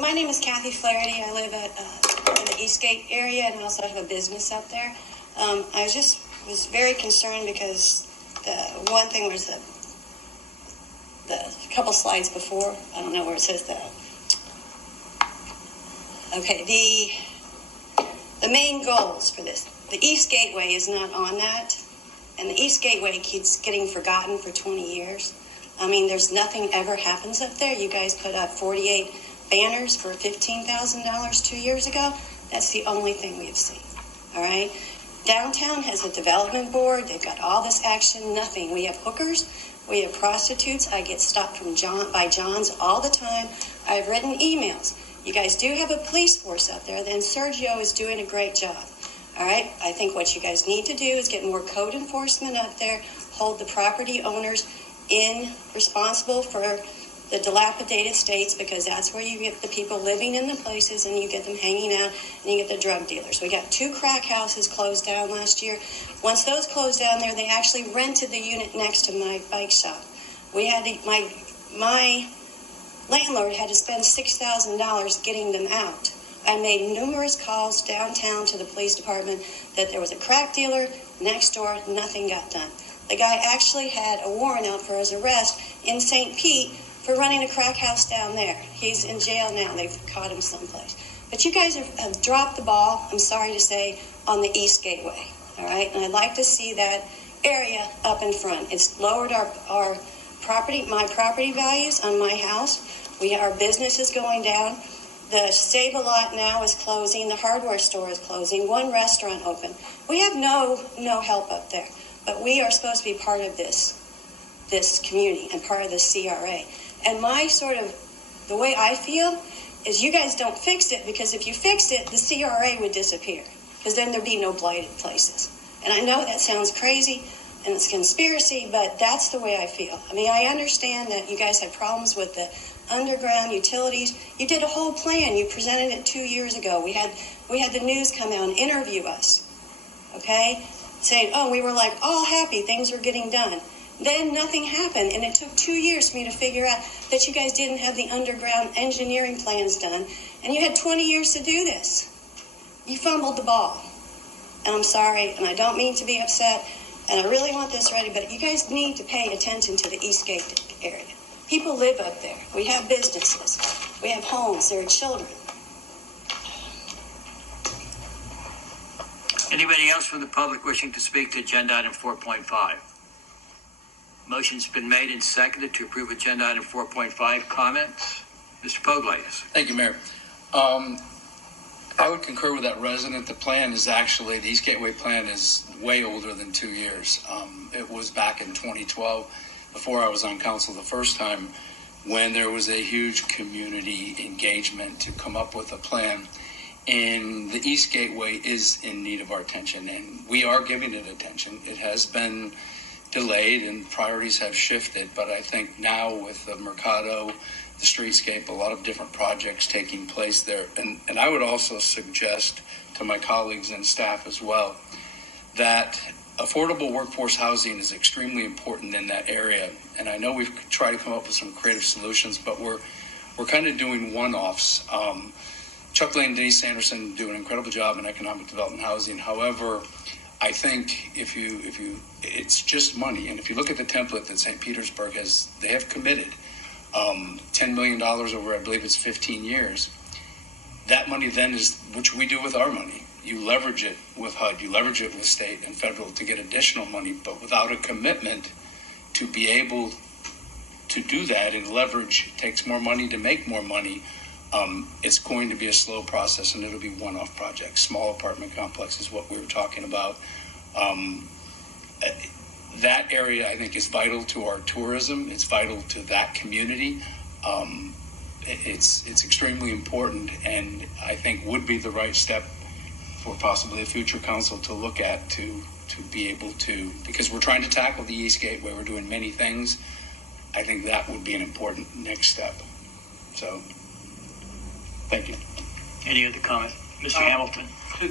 My name is Kathy Flaherty. I live in the Eastgate area, and I also have a business up there. I was very concerned because the one thing was the couple slides before. I don't know where it says that. Okay, the main goals for this. The East Gateway is not on that, and the East Gateway keeps getting forgotten for 20 years. I mean, there's nothing ever happens up there. You guys put up 48 banners for $15,000 2 years ago. That's the only thing we've seen. All right. Downtown has a development board. They've got all this action. Nothing. We have hookers. We have prostitutes. I get stopped by Johns all the time. I've written emails. You guys do have a police force up there. Then Sergio is doing a great job. All right. I think what you guys need to do is get more code enforcement up there. Hold the property owners responsible for the dilapidated states, because that's where you get the people living in the places and you get them hanging out and you get the drug dealers. We got 2 crack houses closed down last year. Once those closed down there, they actually rented the unit next to my bike shop. We had my landlord had to spend $6,000 getting them out. I made numerous calls downtown to the police department that there was a crack dealer next door. Nothing got done. The guy actually had a warrant out for his arrest in St. Pete for running a crack house down there. He's in jail now. They've caught him someplace. But you guys have dropped the ball, I'm sorry to say, on the East Gateway. All right? And I'd like to see that area up in front. It's lowered our my property values on my house. Our business is going down. The Save-A-Lot now is closing. The hardware store is closing. 1 restaurant open. We have no help up there. But we are supposed to be part of this community and part of the CRA. And the way I feel is you guys don't fix it, because if you fixed it, the CRA would disappear, because then there'd be no blighted places. And I know that sounds crazy and it's conspiracy, but that's the way I feel. I mean, I understand that you guys had problems with the underground utilities. You did a whole plan. You presented it 2 years ago. We had the news come out and interview us, okay? Saying, oh, we were like all happy, things were getting done. Then nothing happened, and it took 2 years for me to figure out that you guys didn't have the underground engineering plans done, and you had 20 years to do this. You fumbled the ball, and I'm sorry, and I don't mean to be upset, and I really want this ready, but you guys need to pay attention to the Eastgate area. People live up there. We have businesses. We have homes. There are children. Anybody else from the public wishing to speak to agenda item 4.5? Motion's been made and seconded to approve agenda item 4.5. Comments? Mr. Poglias. Thank you, Mayor. I would concur with that resident. The plan is actually, the East Gateway plan is way older than 2 years. It was back in 2012, before I was on council the first time, when there was a huge community engagement to come up with a plan. And the East Gateway is in need of our attention, and we are giving it attention. It has been delayed and priorities have shifted, but I think now with the Mercado, the streetscape, a lot of different projects taking place there. And I would also suggest to my colleagues and staff as well that affordable workforce housing is extremely important in that area. And I know we've tried to come up with some creative solutions, but we're kind of doing one-offs. Chuck Lane and Denise Sanderson do an incredible job in economic development housing. However, I think if you it's just money. And if you look at the template that St. Petersburg has, they have committed $10 million over, I believe it's 15 years. That money then is, which we do with our money. You leverage it with HUD, you leverage it with state and federal to get additional money, but without a commitment to be able to do that, and leverage takes more money to make more money. It's going to be a slow process, and it'll be one-off projects. Small apartment complex is what we were talking about. That area, I think, is vital to our tourism. It's vital to that community. It's extremely important, and I think would be the right step for possibly a future council to look at to be able to, because we're trying to tackle the East Gateway. We're doing many things. I think that would be an important next step. So, thank you. Any other comment? Mr. Hamilton.